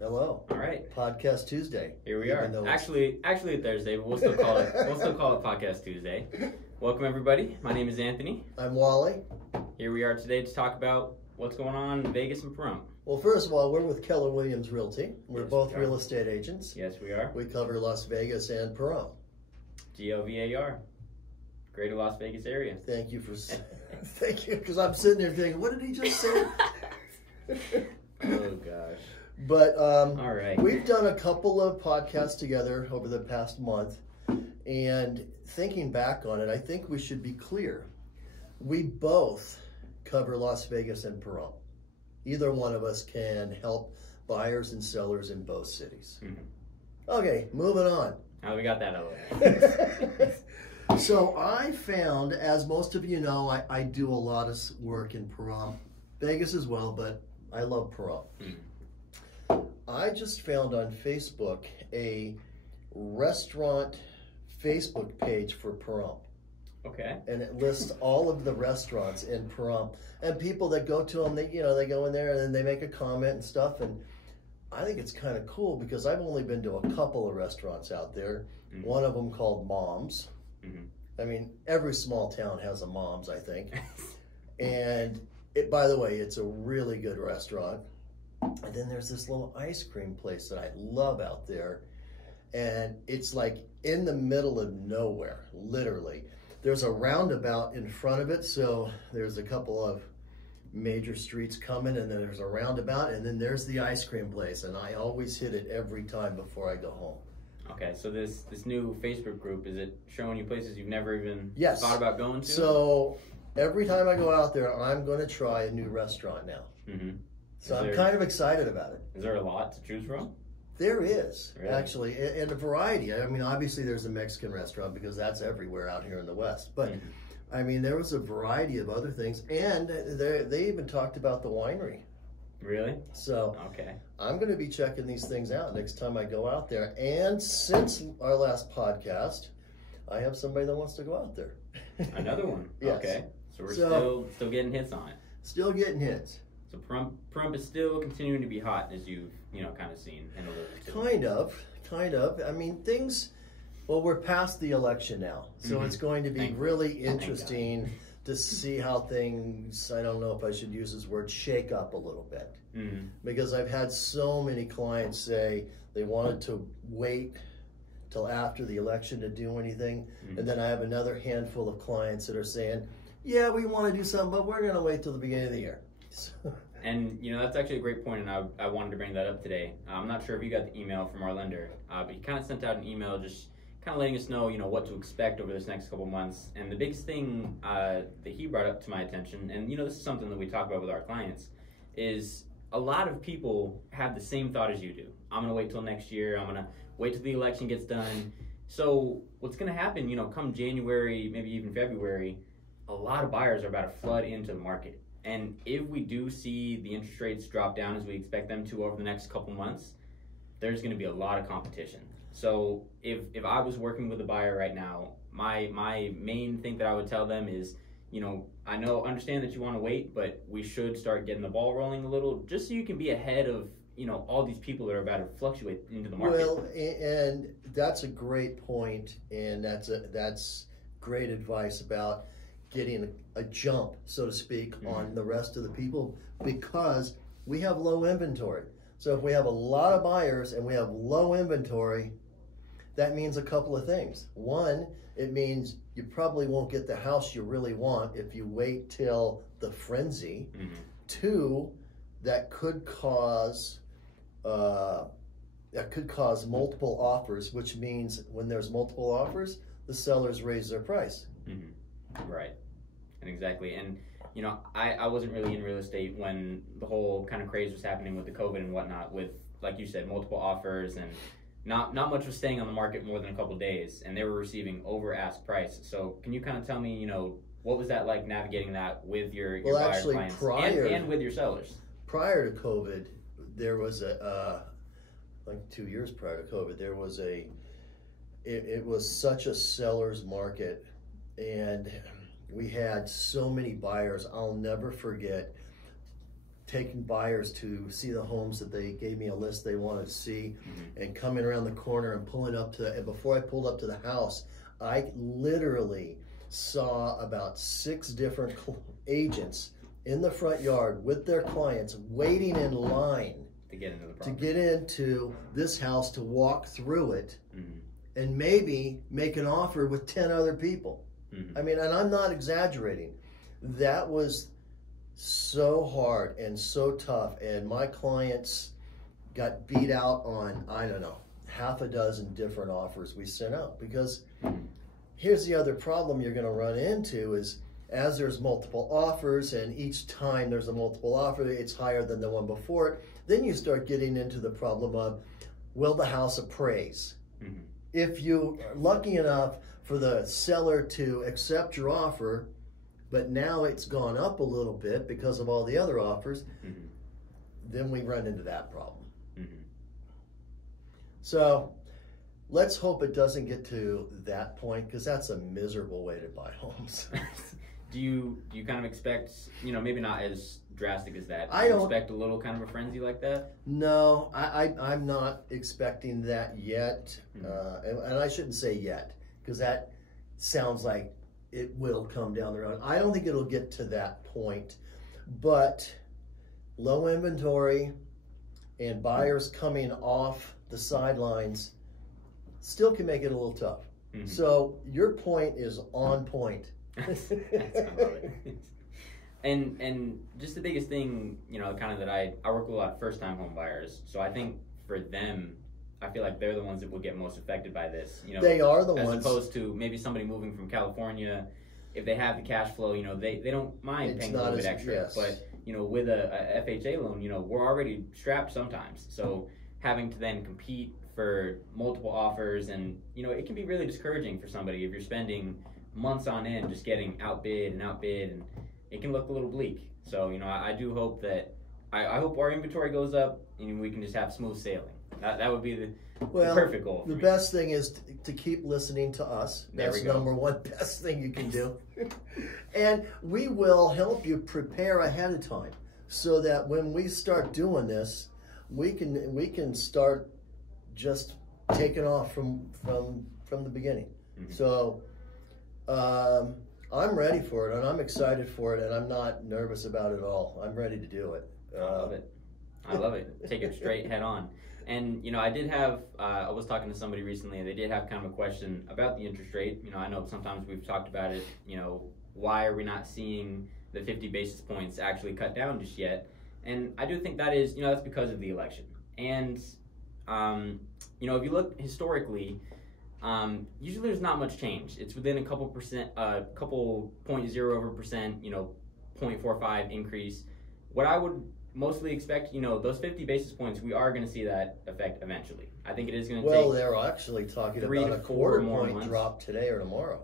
Hello. All right. Podcast Tuesday. Here we are. Actually Thursday, but we'll still call it Podcast Tuesday. Welcome everybody. My name is Anthony. I'm Wally. Here we are today to talk about what's going on in Vegas and pahrump. Well, first of all, we're with Keller Williams Realty. We're both real estate agents. Yes, we are. We cover Las Vegas and pahrump. GLVAR. Greater Las Vegas area. Thank you for thank you, because I'm sitting there thinking, what did he just say? Oh gosh. But all right. We've done a couple of podcasts together over the past month, and thinking back on it, I think we should be clear. We both cover Las Vegas and pahrump. Either one of us can help buyers and sellers in both cities. Mm-hmm. Okay, moving on. Now we got that out of the way. So I found, as most of you know, I do a lot of work in pahrump, Vegas as well, but I love pahrump. Mm-hmm. I just found on Facebook a restaurant Facebook page for pahrump. Okay. And it lists all of the restaurants in pahrump, and people that go to them, they go in there and then they make a comment and stuff. And I think it's kind of cool because I've only been to a couple of restaurants out there. Mm-hmm. One of them called Mom's. Mm-hmm. I mean, every small town has a Mom's, I think. And by the way, it's a really good restaurant. And then there's this little ice cream place that I love out there. And it's like in the middle of nowhere, literally. There's a roundabout in front of it, so there's a couple of major streets coming, and then there's a roundabout, and then there's the ice cream place, and I always hit it every time before I go home. Okay, so this new Facebook group, is it showing you places you've never even thought about going to? So every time I go out there, I'm going to try a new restaurant now. Mm-hmm. So I'm kind of excited about it. Is there a lot to choose from? There is, really? Actually, and a variety. I mean, obviously there's a Mexican restaurant because that's everywhere out here in the West. But, I mean, there was a variety of other things. And they even talked about the winery. Really? So, okay. I'm going to be checking these things out next time I go out there. And since our last podcast, I have somebody that wants to go out there. Another one? Yes. Okay. So we're still getting hits on it. Still getting hits. So pahrump is still continuing to be hot, as you've kind of seen and alluded to. Kind of. I mean, well, we're past the election now, so it's going to be really interesting to see how things, I don't know if I should use this word, shake up a little bit. Mm-hmm. Because I've had so many clients say they wanted to wait till after the election to do anything, and then I have another handful of clients that are saying, yeah, we want to do something, but we're going to wait till the beginning of the year. And that's actually a great point, and I wanted to bring that up today. I'm not sure if you got the email from our lender, but he kind of sent out an email just kind of letting us know, what to expect over this next couple months. And the biggest thing that he brought up to my attention, and this is something that we talk about with our clients, is a lot of people have the same thought as you do. I'm going to wait till next year. I'm going to wait till the election gets done. So what's going to happen, come January, maybe even February, a lot of buyers are about to flood into the market. And if we do see the interest rates drop down as we expect them to over the next couple months, there's going to be a lot of competition. So if I was working with a buyer right now, my main thing that I would tell them is, I understand that you want to wait, but we should start getting the ball rolling a little, just so you can be ahead of, all these people that are about to fluctuate into the market. Well, and that's a great point, and that's great advice about getting a jump, so to speak, on the rest of the people, because we have low inventory. So if we have a lot of buyers and we have low inventory, that means a couple of things. One, it means you probably won't get the house you really want if you wait till the frenzy. Mm-hmm. Two, that could cause multiple offers, which means when there's multiple offers, the sellers raise their price. Mm-hmm. Right, and exactly. And I wasn't really in real estate when the whole kind of craze was happening with the COVID and whatnot, with, like you said, multiple offers, and not much was staying on the market more than a couple of days, and they were receiving over ask price. So can you kind of tell me, what was that like navigating that with your buyer clients and with your sellers? Prior to COVID, there was like 2 years prior to COVID, there was it was such a seller's market, and we had so many buyers. I'll never forget taking buyers to see the homes that they gave me a list they wanted to see, and coming around the corner and pulling up to, and before I pulled up to the house, I literally saw about 6 different agents in the front yard with their clients waiting in line to get into the to property. get into this house, to walk through it, and maybe make an offer with 10 other people. I mean, and I'm not exaggerating. That was so hard and so tough, and my clients got beat out on, I don't know, half a dozen different offers we sent out. Because here's the other problem you're going to run into is, as there's multiple offers, and each time there's a multiple offer, it's higher than the one before it, then you start getting into the problem of, will the house appraise? If you are lucky enough for the seller to accept your offer, but now it's gone up a little bit because of all the other offers, then we run into that problem. So let's hope it doesn't get to that point, because that's a miserable way to buy homes. Do you kind of expect, maybe not as drastic as that, I don't expect a little kind of a frenzy like that? No, I'm not expecting that yet. And I shouldn't say yet, because that sounds like it will come down the road. I don't think it'll get to that point, but low inventory and buyers coming off the sidelines still can make it a little tough. So your point is on point. That's kind of it. And just the biggest thing, kind of that I work with a lot of first-time home buyers. So I think for them, I feel like they're the ones that will get most affected by this. They are the ones. As opposed to maybe somebody moving from California, if they have the cash flow, they don't mind paying a little bit extra. Yes. But with a FHA loan, we're already strapped sometimes. So having to then compete for multiple offers, and it can be really discouraging for somebody if you're spending months on end just getting outbid, and it can look a little bleak. So I do hope that I hope our inventory goes up and we can just have smooth sailing. That would be the perfect goal. The best thing is to keep listening to us. That's number one best thing you can do. And we will help you prepare ahead of time, so that when we start doing this, we can start just taking off from the beginning. So I'm ready for it, and I'm excited for it, and I'm not nervous about it at all. I'm ready to do it. I love it. Take it straight head on. And I did have I was talking to somebody recently, and they did have kind of a question about the interest rate. I know sometimes we've talked about it, why are we not seeing the 50 basis points actually cut down just yet? And I do think that is, that's because of the election. And if you look historically, usually there's not much change. It's within a couple percent, couple 0.0%, 0.45 increase. What I would mostly expect, those 50 basis points, we are going to see that effect eventually. I think it is going to take. Well, they're actually talking about a quarter point drop today or tomorrow.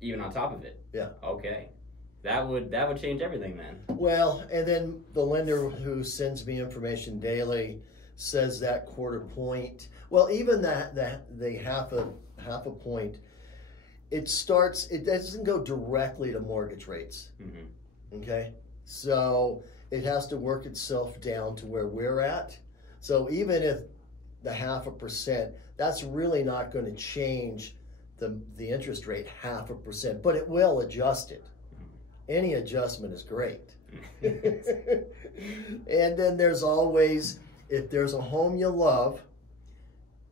Even on top of it. Yeah. Okay. That would change everything then. Well, and then the lender who sends me information daily says that quarter point. Well, even that the half a point, it doesn't go directly to mortgage rates. Okay, so it has to work itself down to where we're at. So even if the 0.5%, that's really not going to change the interest rate 0.5%, but it will adjust it. Any adjustment is great. And then there's always, if there's a home you love,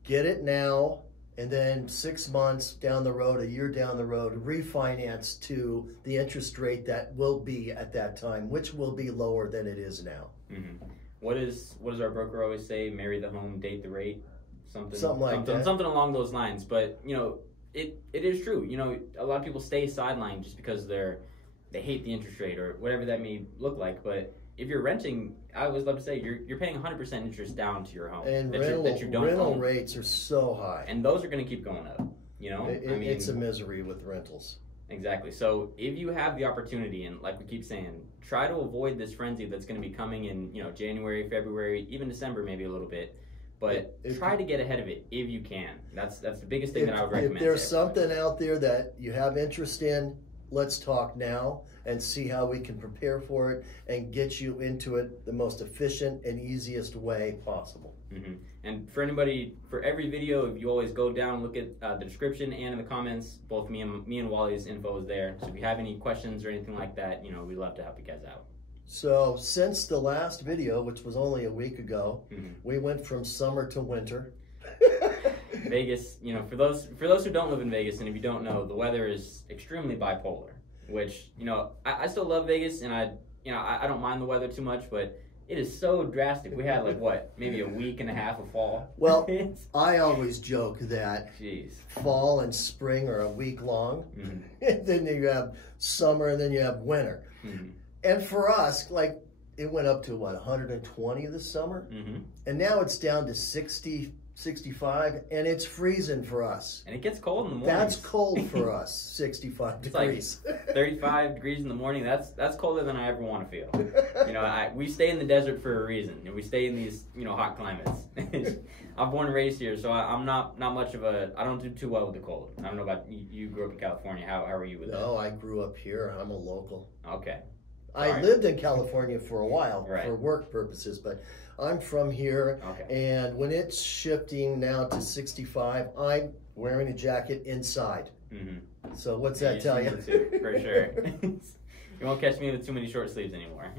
get it now, and then 6 months down the road, a year down the road, refinance to the interest rate that will be at that time, which will be lower than it is now. What does our broker always say? Marry the home, date the rate, something like that. Something along those lines. But it is true. A lot of people stay sidelined just because they hate the interest rate or whatever that may look like. But if you're renting, I always love to say you're paying 100% interest down to your home, and rental own. Rates are so high, and those are going to keep going up. It's a misery with rentals. Exactly. So if you have the opportunity, and like we keep saying, try to avoid this frenzy that's going to be coming in January, February, even December, maybe a little bit. But try to get ahead of it if you can. That's the biggest thing that I would recommend. If there's something out there that you have interest in, let's talk now and see how we can prepare for it and get you into it the most efficient and easiest way possible. Mm-hmm. And for anybody, for every video, if you always go down, look at the description and in the comments, both me and Wally's info is there. So if you have any questions or anything like that, you know, we'd love to help you guys out. So since the last video, which was only a week ago, we went from summer to winter. Vegas, you know, for those who don't live in Vegas, and if you don't know, the weather is extremely bipolar. Which, you know, I still love Vegas, and I don't mind the weather too much, but it is so drastic. We had like what, maybe a week and a half of fall. Well, I always joke that Jeez. Fall and spring are a week long, and then you have summer, and then you have winter. And for us, like, it went up to what, 120 this summer, and now it's down to 60. 65, and it's freezing for us. And it gets cold in the morning. That's cold for us, 65 degrees. Like 35 degrees in the morning, that's colder than I ever want to feel. You know, we stay in the desert for a reason, and we stay in these, you know, hot climates. I'm born and raised here, so I'm not much of a, I don't do too well with the cold. I don't know about you. You grew up in California. How are you with that? No, I grew up here. I'm a local. Okay. I lived in California for a while for work purposes, but I'm from here, and when it's shifting now to 65, I'm wearing a jacket inside. So what's that tell you? Too, for sure. You won't catch me with too many short sleeves anymore.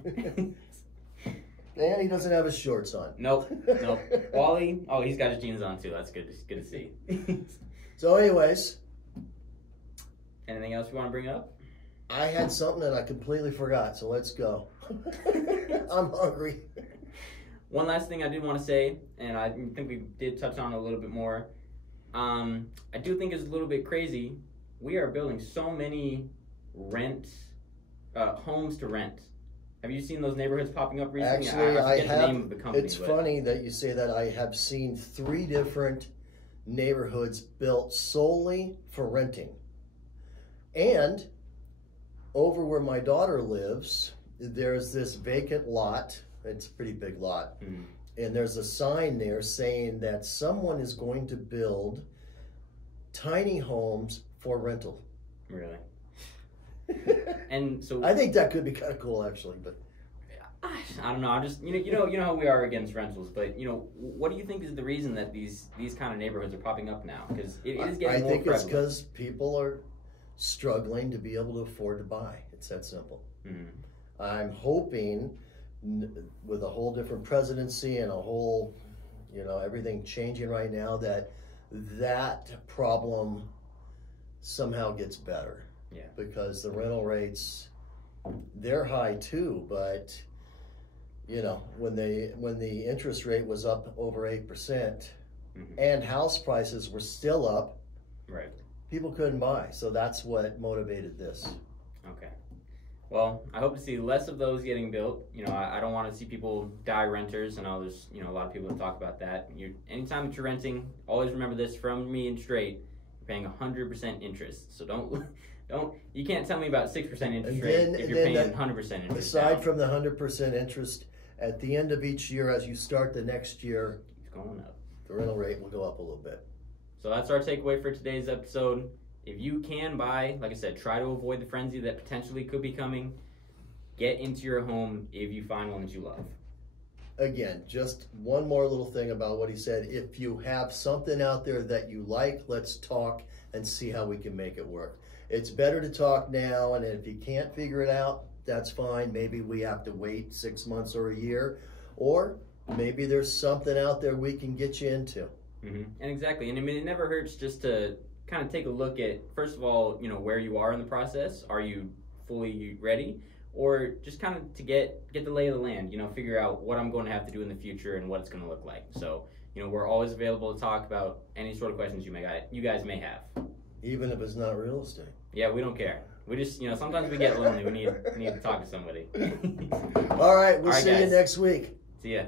And he doesn't have his shorts on. Nope. Wally, oh, he's got his jeans on too. That's good. It's good to see. So anyways. Anything else you want to bring up? I had something and I completely forgot, so let's go. I'm hungry. One last thing I did want to say, and I think we did touch on it a little bit more. I do think it's a little bit crazy. We are building so many homes to rent. Have you seen those neighborhoods popping up recently? Actually, I forget the name of the company. It's funny that you say that. I have seen 3 different neighborhoods built solely for renting. And over where my daughter lives, there's this vacant lot. It's a pretty big lot. And there's a sign there saying that someone is going to build tiny homes for rental. Really? And so I think that could be kind of cool, actually. But I don't know. I just you know how we are against rentals. But you know, what do you think is the reason that these kind of neighborhoods are popping up now? Because it is getting more prevalent. I think it's because people are struggling to be able to afford to buy. It's that simple. I'm hoping, with a whole different presidency and a whole, you know, everything changing right now, that problem somehow gets better. Yeah. Because the rental rates, they're high too, but you know, when the interest rate was up over 8%, and house prices were still up, people couldn't buy. So that's what motivated this. Okay. Well, I hope to see less of those getting built. You know, I don't want to see people die renters. I know there's, you know, a lot of people that talk about that. Anytime that you're renting, always remember this from me and straight, you're paying 100% interest. So you can't tell me about 6% interest rate if you're paying 100% interest. Aside from the 100% interest, at the end of each year, as you start the next year, it's going up. The rental rate will go up a little bit. So that's our takeaway for today's episode. If you can buy, like I said, try to avoid the frenzy that potentially could be coming. Get into your home if you find one that you love. Again, just one more little thing about what he said. If you have something out there that you like, let's talk and see how we can make it work. It's better to talk now, and if you can't figure it out, that's fine. Maybe we have to wait 6 months or a year, or maybe there's something out there we can get you into. And exactly, and I mean, it never hurts just to kind of take a look at, first of all, you know, where you are in the process. Are you fully ready? Or just kind of to get the lay of the land, you know, figure out what I'm going to have to do in the future and what it's going to look like. So, you know, we're always available to talk about any sort of questions you guys may have. Even if it's not real estate. Yeah, we don't care. We just, you know, sometimes we get lonely. We need to talk to somebody. All right, we'll see you next week. See ya.